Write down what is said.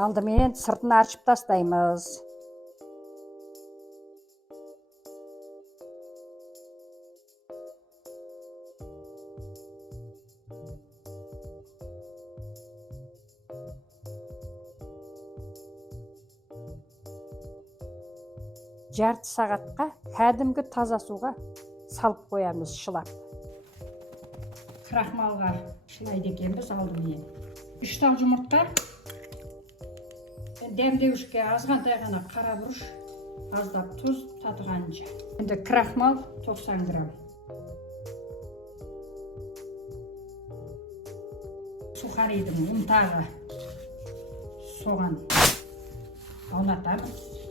Алдымен сыртын ашып тастаймыз. Жарты сағатқа кәдімгі таза суға салып қоямыз шылап. Крахмалға шылайды екенбіз алдымен. 3 тал жұмыртқа, дәмдеуішке азғантай ғана қара бұрыш, аздап тұз татығанынша. Енді крахмал 90 грамм. Сухаридің ұнтағы соған аунатамыз.